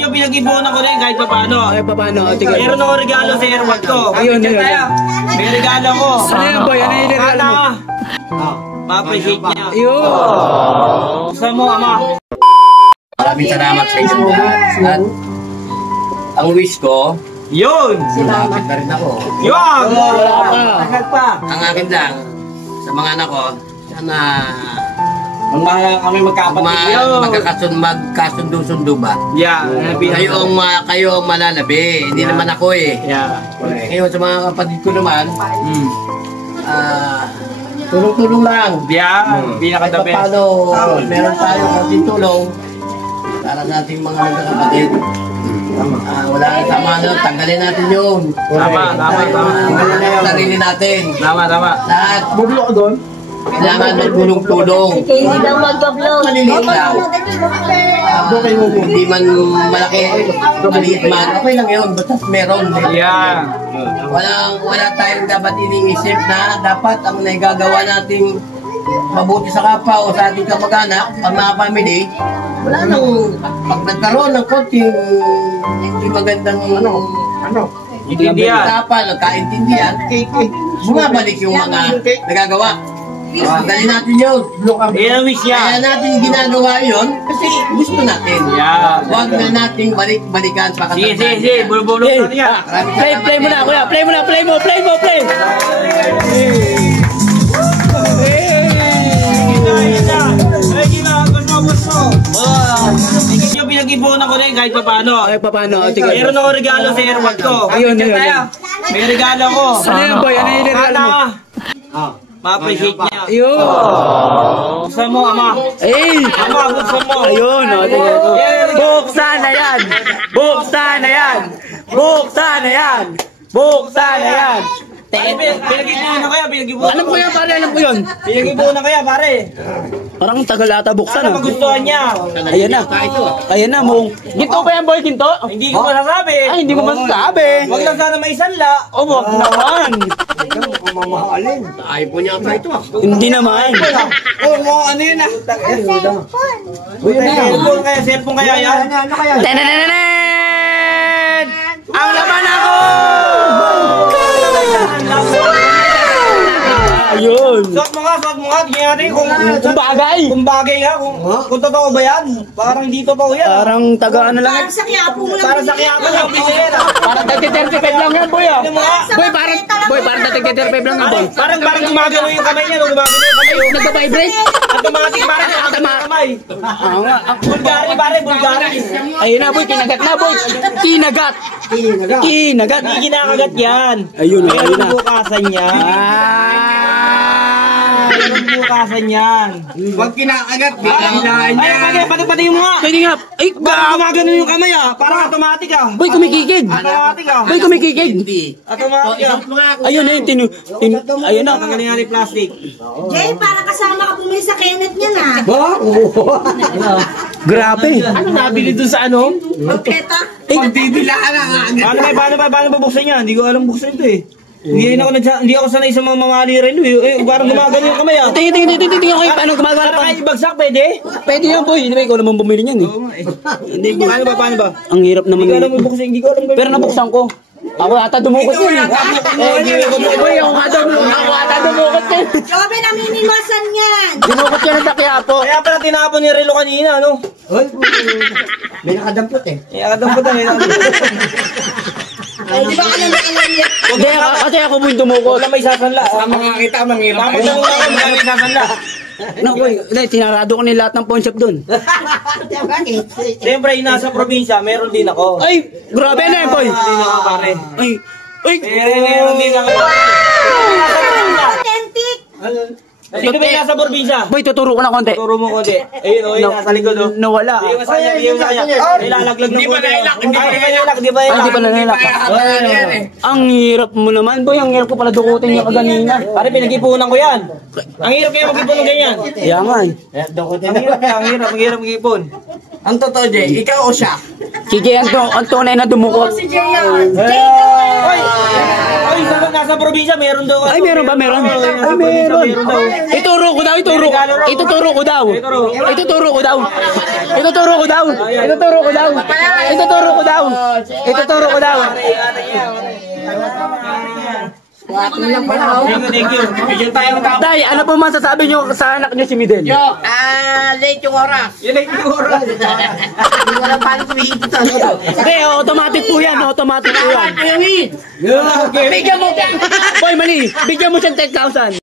Yung pinag-ipunan ko rin kahit paano. Ay, paano? Meron ako regalo sa airport ko. Ayun. May regalo ko. Ano yan, boy? Ano yung regalo mo? Ma-appreciate niya. Ayun. Buksan mo, ama. Maraming salamat sa inyo lahat. Ang wish ko, yun! lumapit na rin ako. Yun! Tagal pa. Ang akin lang, sa mga anak ko, sana Kami magkakapatid. magkasundo-sundo ba? Yeah. Kayo ang malalabi, hindi naman ako eh. Yeah. Ngayon sa mga kapatid ko naman, tulong-tulong lang. Yeah. Pinaka-the best. Paano meron tayo konting tulong para sa ating mga kapatid. Wala kang tama na, tanggalin natin yun. Tama. Sarili natin. Tama. Lahat. Buglo ko doon. Kailangan may tulong-tulong. Hindi daw magbablog. Maliliit lang. Hindi man malaki, maliit man. Okay lang yun, basta meron. Yeah. Wala tayong dapat iniisip na dapat ang nagagawa nating mabuti sa kapwa o sa ating kamag-anak, ang mga family, wala nang pag nagkaroon ng konting magandang Intindihan. usapan, kaintindihan, bumabalik yung mga nagagawa. Dali natin yun. Yan ang wish Kaya niya. natin ginagawa yun kasi gusto natin. Yeah. Huwag na nating balik-balikan pa Sige. Bulubulog na niya. Play mo na, kuya. Play mo. Yung pinag-ipunan ko rin kahit paano. Ay, paano? Meron ako regalo sa airport ko. Ayun. May regalo ko. Ano yan, boy? Ano yung regalo mo? Ma-appreciate niya. Ayun. Buksan mo, ama. Ay! Ama, buksan mo. Ayun, Buksan na yan! Pinag-ipunan kaya. Alam ko yan, pare. Pinag-ipunan kaya, pare. Parang tagal ata buksan, Sana magustuhan niya. Ayan na, mo. Ginto ba yan, boy? Ginto? Hindi ko masasabi. Ay, hindi mo masasabi. Wag lang sana may sanla. O, wag naman. Ayaw po niya pa ito ah. Hindi naman. Ano yun ah? Cellphone kaya yan? Tenenenenen! Ang laman ako! Ayun. Suot mo nga. Tingnan natin kung bagay nga. Kung totoo ba yan? Parang hindi totoo yan. Parang taga ano lang. Parang sa Quiapo mo lang. Parang sa Quiapo lang. Parang tagti-35 lang yan, boy. Boy, parang tagti-35 lang yan, boy. Parang gumagano yung kamay niya. Gumagano yung kamay. Nagpa-vibrate? Automatic parang nakatama kamay. Oo nga. Bulgari pare. Ayun na, boy. Kinagat na, boy. Kinagat. Hindi kinakagat yan. Ayun na. Meron bukasan yan. Meron bukasan yan. Huwag kinakagat, biglaan Ay, pati mo nga. Pwede nga. Ay, Gumagano yung kamay ah. Parang automatic ah. boy, kumikikid. Automatic ah. Boy, kumikikid. Automatic ah. Ayun na yun. Ayun na. Tanggalin nga yung plastic. Jay, para kasama ka bumili sa Kenneth niya na. Grabe. Ano nabili dun sa ano? Konkreta. Magbibilaan na nga. Paano ba buksan niya? Hindi ko alam buksan ito eh. Hindi ako sanay sa mga mamali rin eh. Parang gumagano yung kamay ah. Tingin ko kayo paano gumagawa Parang pa. kahit ibagsak pwede? Pwede yan, boy. Hindi ba ikaw naman bumili niyan eh. Hindi ko paano ba? Ang hirap naman. Hindi ko alam buksan. Hindi ko alam. Pero nabuksan ko. Ako ata dumukot yun eh. Boy, ako ata dumukot yun. Jobe, naminimasan yan. Dumukot yan sa Quiapo. Kaya pala tinapon ni Relo kanina ano? May nakadampot eh. Nakadampot na. Di ba alam niya? Hindi, kasi ako mo yung dumukot. Wala may sasanla. Tama nga kita, manghirap Tapos na muna wala may sasanla. No, boy, tinarado ko ni lahat ng pawn shop doon. Siyempre, nasa probinsya, meron din ako. Ay, grabe na yun, boy. Meron din ako pare. Ay, Meron din ako. Authentic. Sino ba yung nasa probinsya? boy, tuturo ko na konti. Turo mo konti. Ayun o, yun, nasa likod o. Nawala. Bigyan mo sa kanya, bigyan mo sa kanya. Nilalaglag ng konti. Hindi pa nailak. Hindi pa nanilak. Ang hirap mo naman, boy. Ang hirap ko pala dukutin yung kaganina. Pare, pinag-ipunan ko yan. Ang hirap kaya mag-ipon ng ganyan. Kaya nga eh. Ang hirap mag-ipon. Ang totoo, Jay, ikaw o siya? Si Jay ang tunay na dumukot. Si Jay yan. Oy! nasa probinsya, meron daw. Ay, meron ba? Meron? Ay, meron. Ituro ko daw, ituturo ko daw. Ituturo ko daw. Ituturo ko daw. Ituturo ko daw. Ituturo ko daw. Ituturo ko daw. Thank you. Bigyan tayo ng tao. Tay, ano po masasabi nyo sa anak nyo si Midel? Late yung oras. Yun ay siguro. Hindi ko lang paano kumihito sa Hindi, automatic po yan. Automatic po yan. Bigyan mo Boy, mali. Bigyan mo siyang 10,000.